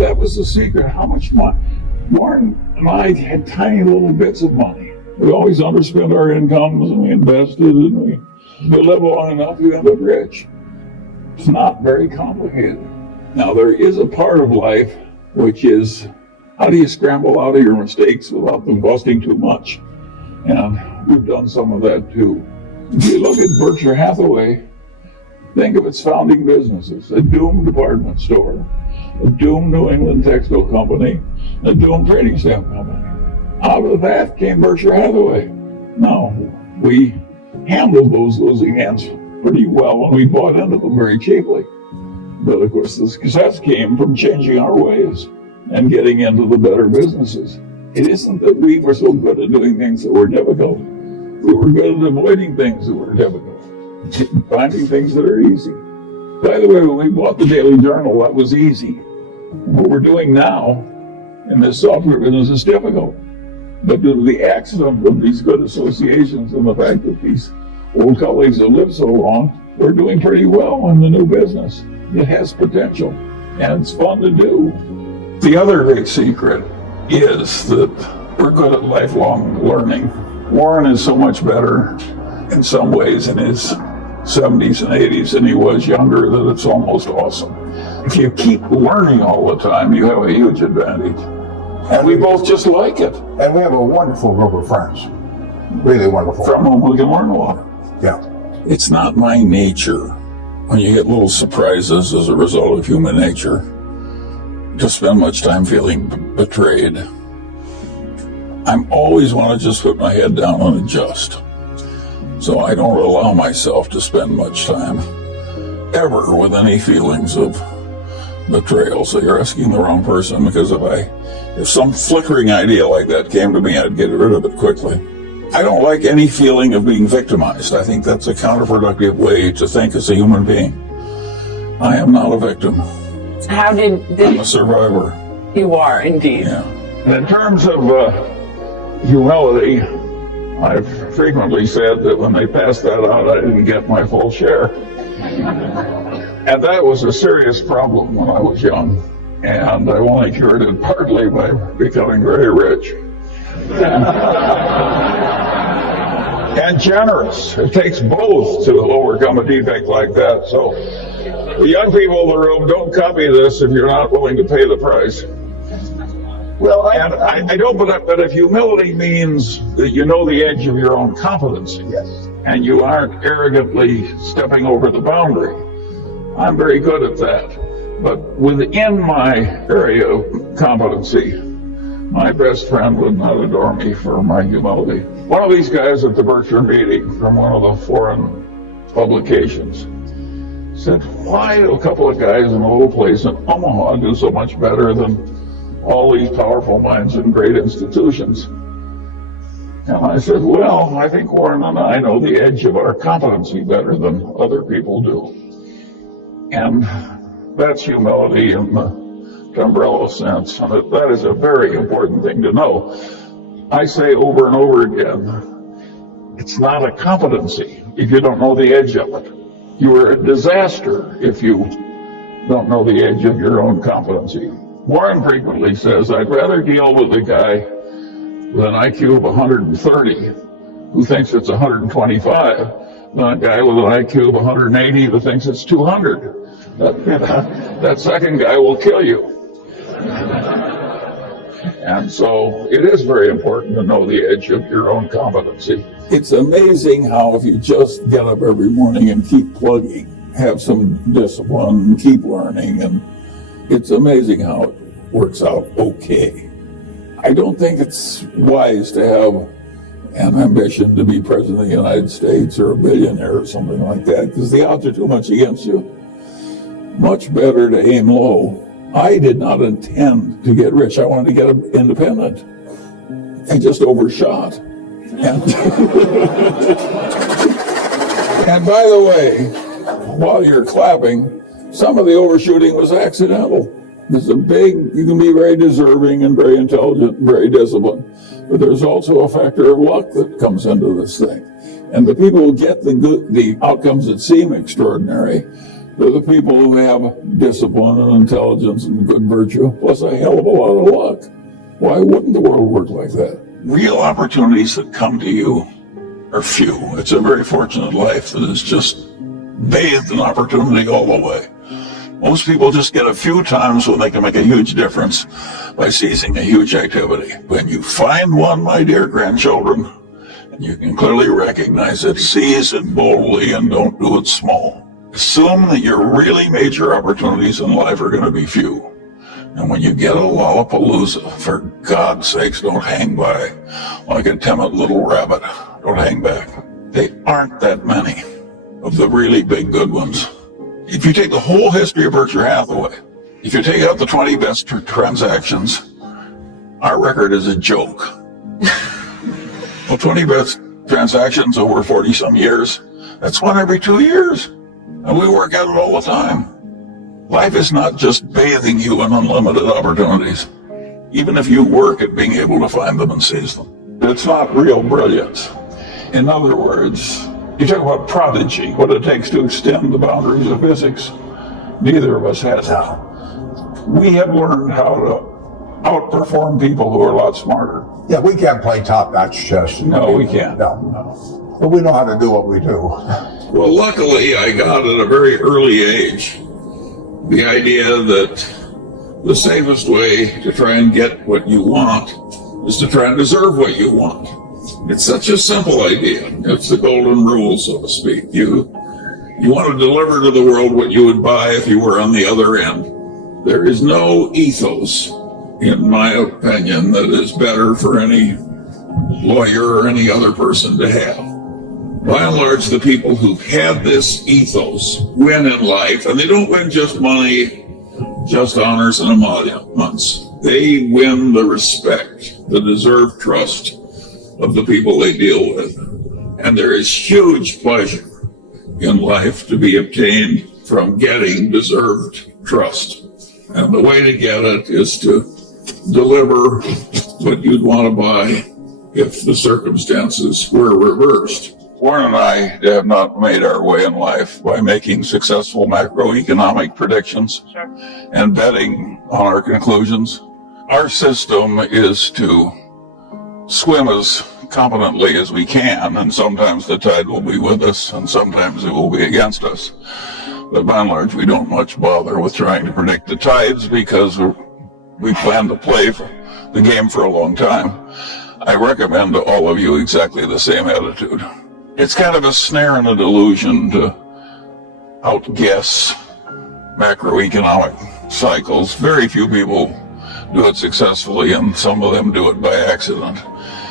That was the secret. How much money? Warren and I had tiny little bits of money. We always underspent our incomes, and we invested, and we live long enough, we end up rich. It's not very complicated. Now, there is a part of life which is, how do you scramble out of your mistakes without them costing too much? And we've done some of that too. If you look at Berkshire Hathaway, think of its founding businesses: a doomed department store, a doomed New England textile company, a doomed trading stamp company. Out of that came Berkshire Hathaway. Now, we handled those losing hands pretty well, and we bought into them very cheaply. But of course, the success came from changing our ways and getting into the better businesses. It isn't that we were so good at doing things that were difficult. We were good at avoiding things that were difficult, finding things that are easy. By the way, when we bought the Daily Journal, that was easy. What we're doing now in this software business is difficult. But due to the accident of these good associations and the fact that these old colleagues have lived so long, we're doing pretty well in the new business. It has potential, and it's fun to do. The other great secret is that we're good at lifelong learning. Warren is so much better in some ways in his 70s and 80s than he was younger that it's almost awesome. If you keep learning all the time, you have a huge advantage. And we both just like it. And we have a wonderful group of friends. Really wonderful. From whom we can learn a lot. Yeah. It's not my nature, when you get little surprises as a result of human nature, to spend much time feeling betrayed. I always want to just put my head down and adjust. So I don't allow myself to spend much time ever with any feelings of betrayal. So you're asking the wrong person, because if some flickering idea like that came to me, I'd get rid of it quickly. I don't like any feeling of being victimized. I think that's a counterproductive way to think as a human being. I am not a victim. I'm a survivor. You are, indeed. Yeah. And in terms of humility, I've frequently said that when they passed that out, I didn't get my full share. And that was a serious problem when I was young. And I only cured it partly by becoming very rich. And generous. It takes both to overcome a defect like that. So the young people in the room, don't copy this if you're not willing to pay the price. Well, I don't, but if humility means that you know the edge of your own competency, yes, and you aren't arrogantly stepping over the boundary, I'm very good at that. But within my area of competency, my best friend would not adore me for my humility. One of these guys at the Berkshire meeting from one of the foreign publications said, why do a couple of guys in a little place in Omaha do so much better than all these powerful minds in great institutions? And I said, well, I think Warren and I know the edge of our competency better than other people do. And that's humility in the umbrella sense. And that is a very important thing to know. I say over and over again, it's not a competency if you don't know the edge of it. You are a disaster if you don't know the edge of your own competency. Warren frequently says, I'd rather deal with a guy with an IQ of 130 who thinks it's 125 than a guy with an IQ of 180 who thinks it's 200. That second guy will kill you. And so it is very important to know the edge of your own competency. It's amazing how if you just get up every morning and keep plugging, have some discipline, keep learning, and it's amazing how it works out okay. I don't think it's wise to have an ambition to be president of the United States or a billionaire or something like that, because the odds are too much against you. Much better to aim low. I did not intend to get rich. I wanted to get independent. I just overshot. And, and by the way, while you're clapping, some of the overshooting was accidental. You can be very deserving and very intelligent and very disciplined, but there's also a factor of luck that comes into this thing. And the people who get the outcomes that seem extraordinary, They're the people who have discipline and intelligence and good virtue, plus a hell of a lot of luck. Why wouldn't the world work like that? Real opportunities that come to you are few. It's a very fortunate life that is just bathed in opportunity all the way. Most people just get a few times when they can make a huge difference by seizing a huge activity. When you find one, my dear grandchildren, and you can clearly recognize it, seize it boldly and don't do it small. Assume that your really major opportunities in life are going to be few. And when you get a Lollapalooza, for God's sakes, don't hang by like a timid little rabbit. Don't hang back. They aren't that many of the really big good ones. If you take the whole history of Berkshire Hathaway, if you take out the 20 best transactions, our record is a joke. Well, 20 best transactions over 40-some years, that's one every 2 years. And we work at it all the time. Life is not just bathing you in unlimited opportunities, even if you work at being able to find them and seize them. It's not real brilliance. In other words, you talk about prodigy, what it takes to extend the boundaries of physics. Neither of us has that. We have learned how to outperform people who are a lot smarter. Yeah, we can't play top-notch chess. No, we can't. No. But we know how to do what we do. Well, luckily, I got at a very early age the idea that the safest way to try and get what you want is to try and deserve what you want. It's such a simple idea. It's the golden rule, so to speak. You want to deliver to the world what you would buy if you were on the other end. There is no ethos, in my opinion, that is better for any lawyer or any other person to have. By and large, the people who've had this ethos win in life, and they don't win just money, just honors and emoluments. They win the respect, the deserved trust of the people they deal with. And there is huge pleasure in life to be obtained from getting deserved trust. And the way to get it is to deliver what you'd want to buy if the circumstances were reversed. Warren and I have not made our way in life by making successful macroeconomic predictions and betting on our conclusions. Our system is to swim as competently as we can, and sometimes the tide will be with us and sometimes it will be against us. But by and large, we don't much bother with trying to predict the tides because we plan to play the game for a long time. I recommend to all of you exactly the same attitude. It's kind of a snare and a delusion to outguess macroeconomic cycles. Very few people do it successfully, and some of them do it by accident.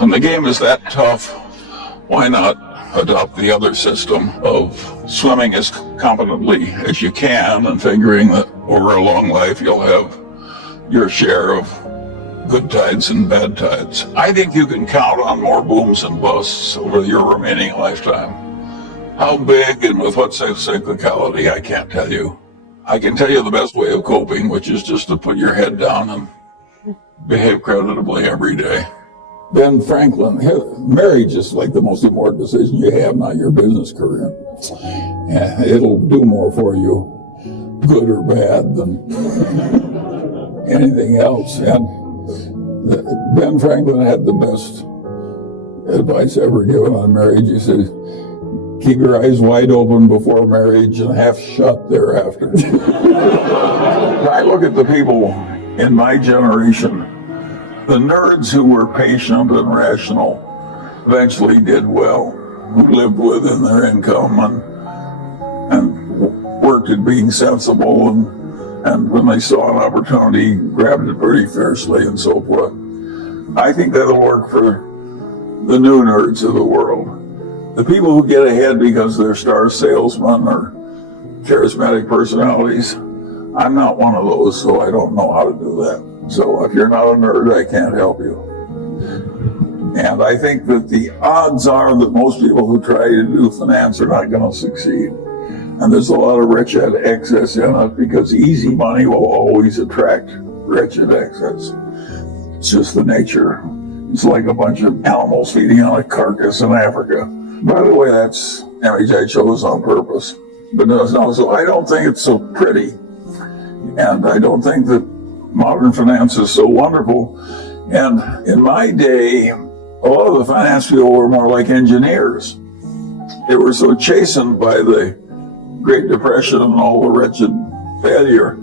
And the game is that tough, why not adopt the other system of swimming as competently as you can and figuring that over a long life you'll have your share of good tides and bad tides. I think you can count on more booms and busts over your remaining lifetime. How big and with what cyclicality, I can't tell you. I can tell you the best way of coping, which is just to put your head down and behave creditably every day. Ben Franklin, marriage is like the most important decision you have, not your business career. Yeah, it'll do more for you, good or bad, than anything else. And Ben Franklin had the best advice ever given on marriage. He said, keep your eyes wide open before marriage and half shut thereafter. I look at the people in my generation, the nerds who were patient and rational eventually did well, who lived within their income and worked at being sensible, and when they saw an opportunity, grabbed it pretty fiercely and so forth. I think that'll work for the new nerds of the world. The people who get ahead because they're star salesmen or charismatic personalities, I'm not one of those, so I don't know how to do that. So if you're not a nerd, I can't help you. And I think that the odds are that most people who try to do finance are not going to succeed. And there's a lot of wretched excess in it because easy money will always attract wretched excess. It's just the nature. It's like a bunch of animals feeding on a carcass in Africa. By the way, that's an image I chose on purpose. But no, so I don't think it's so pretty. And I don't think that modern finance is so wonderful. And in my day, a lot of the finance people were more like engineers. They were so chastened by the Great Depression and all the wretched failure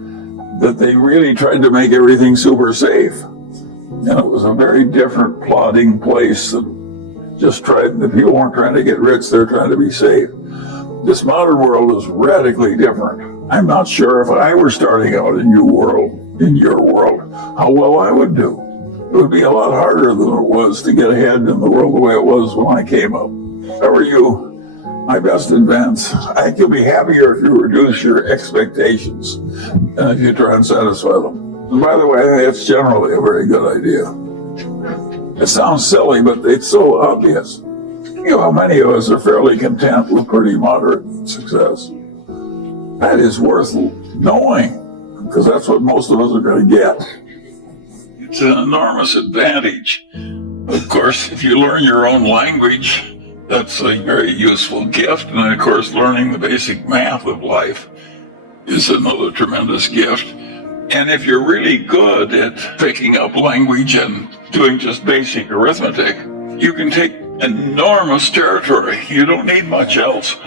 that they really tried to make everything super safe. And it was a very different plodding place than just the people weren't trying to get rich, they're trying to be safe. This modern world is radically different. I'm not sure if I were starting out in your world, how well I would do. It would be a lot harder than it was to get ahead in the world the way it was when I came up. How are you? My best advance. I think you'll be happier if you reduce your expectations and if you try and satisfy them. And by the way, I think it's generally a very good idea. It sounds silly, but it's so obvious. You know how many of us are fairly content with pretty moderate success? That is worth knowing, because that's what most of us are going to get. It's an enormous advantage. Of course, if you learn your own language, that's a very useful gift. And of course, learning the basic math of life is another tremendous gift. And if you're really good at picking up language and doing just basic arithmetic, you can take enormous territory. You don't need much else.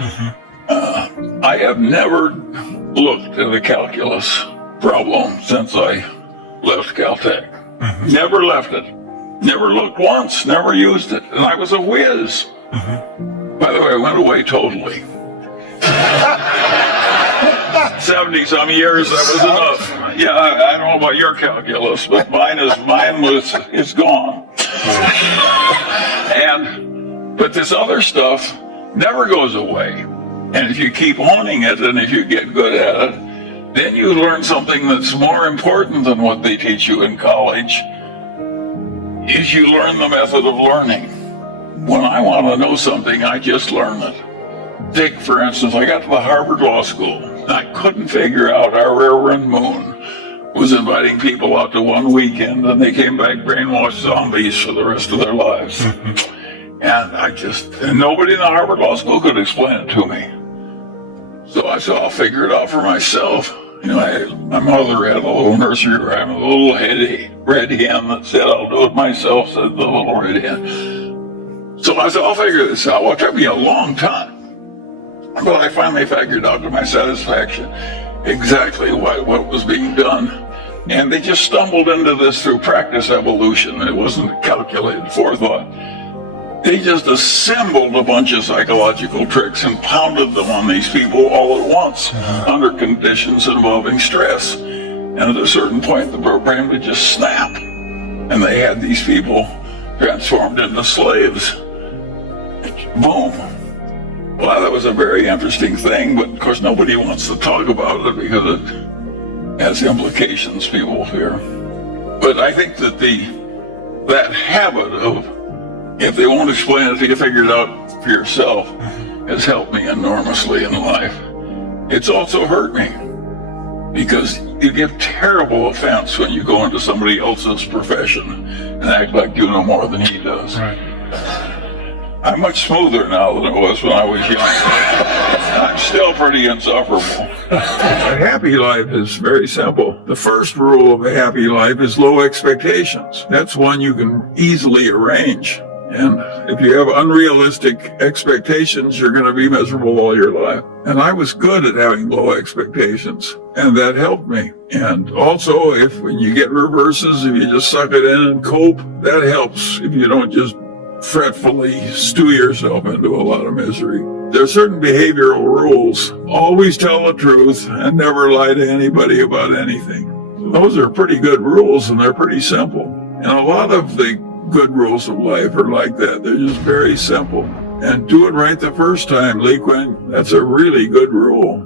I have never looked at a calculus problem since I left Caltech. Never left it. Never looked once, never used it. And I was a whiz. By the way, I went away totally. 70 some years, that was enough. Yeah, I don't know about your calculus, but mine is gone. But this other stuff never goes away. And if you keep honing it and if you get good at it, then you learn something that's more important than what they teach you in college, is you learn the method of learning. When I want to know something, I just learn it. Take, for instance, I got to the Harvard Law School. I couldn't figure out how Reverend Moon was inviting people out to one weekend, and they came back brainwashed zombies for the rest of their lives. And nobody in the Harvard Law School could explain it to me. So I said, I'll figure it out for myself. You know, my mother had a little nursery rhyme, a little red hen that said, I'll do it myself, said the little red hen. So I said, I'll figure this out. Well, it took me a long time. But I finally figured out to my satisfaction exactly what was being done. And they just stumbled into this through practice evolution. It wasn't calculated forethought. They just assembled a bunch of psychological tricks and pounded them on these people all at once under conditions involving stress. And at a certain point, the program would just snap. And they had these people transformed into slaves. Boom. Well, that was a very interesting thing, but of course nobody wants to talk about it because it has implications people fear. But I think that that habit of, if they won't explain it, you figure it out for yourself, has helped me enormously in life. It's also hurt me, because you give terrible offense when you go into somebody else's profession and act like you know more than he does. Right. I'm much smoother now than I was when I was young. I'm still pretty insufferable. A happy life is very simple. The first rule of a happy life is low expectations. That's one you can easily arrange. And if you have unrealistic expectations, you're going to be miserable all your life. And I was good at having low expectations, and that helped me. And also, when you get reverses, if you just suck it in and cope, that helps if you don't just fretfully stew yourself into a lot of misery. There are certain behavioral rules. Always tell the truth and never lie to anybody about anything. Those are pretty good rules, and they're pretty simple. And a lot of the good rules of life are like that. They're just very simple. And do it right the first time, Lee Quinn. That's a really good rule.